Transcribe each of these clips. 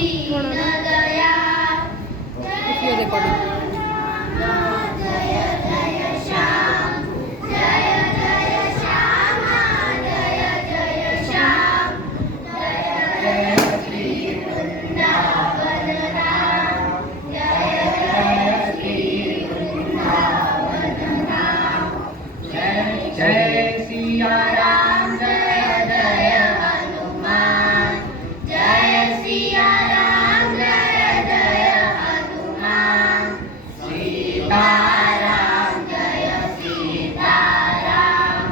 दीनदया कुठली रेकॉर्डिंग जय जय श्याम जय जय श्यामा जय जय श्याम जय जय श्री वृंदावन राम जय जय श्री वृंदावन राम जय जय सिया राम जय जय हनुमान जय सिया राम जय जय हनुमान सीताराम जय सीताराम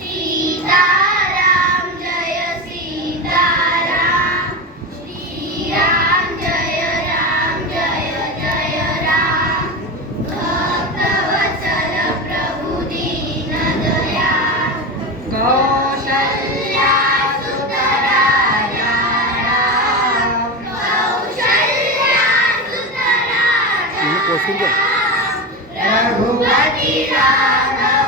सीताराम जय सीताराम श्रीराम जय जय राम भक्तवत्सल प्रभु दीन दया कौशल्या सुतराजा राम कौशल्या सुतराजा पोचून द्या रघुपति राघव